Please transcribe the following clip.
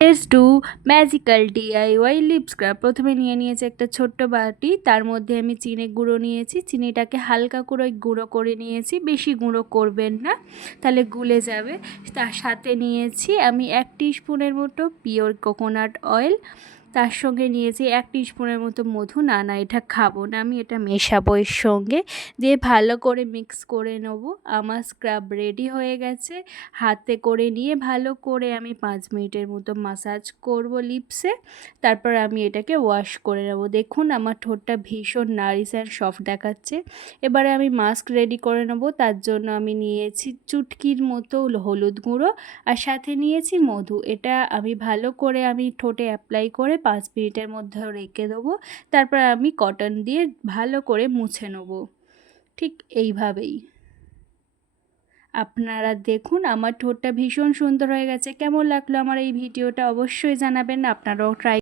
Let's do magical DIY lip scrub. প্রথমে নিয়ে নিয়েছি একটা ছোট্ট বাটি, তার মধ্যে আমি চিনি গুঁড়ো নিয়েছি। চিনিটাকে হালকা করে গুঁড়ো করে নিয়েছি, বেশি গুঁড়ো করবেন না তাহলে গুলে যাবে। তার সাথে নিয়েছি আমি 1 টিস্পুনের মতো পিওর কোকোনাট অয়েল, তার সঙ্গে নিয়েছি 1 টিস্পুনের মতো মধু। না এটা খাবো না, আমি এটা মেশাবো এর সঙ্গে, দিয়ে ভালো করে মিক্স করে নেব। আমার স্ক্রাব রেডি হয়ে গেছে। হাতে করে নিয়ে ভালো করে আমি 5 মিনিটের মতো মাসাজ করব লিপসে, তারপর আমি এটাকে ওয়াশ করে নেব। দেখুন আমার ঠোঁটটা ভীষণ নারিশ অ্যান্ড সফট দেখাচ্ছে। এবারে আমি মাস্ক রেডি করে নেব। তার জন্য আমি নিয়েছি চুটকির মতো হলুদ গুঁড়ো আর সাথে নিয়েছি মধু। এটা আমি ভালো করে আমি ঠোঁটে অ্যাপ্লাই করে 5 মিনিটের মধ্যে রেখে দেবো। তারপর আমি কটন দিয়ে ভালো করে মুছে নেব, ঠিক এইভাবেই। আপনারা দেখুন আমার ঠোঁটটা ভীষণ সুন্দর হয়ে গেছে। কেমন লাগলো আমার এই ভিডিওটা অবশ্যই জানাবেন। আপনারাও ট্রাই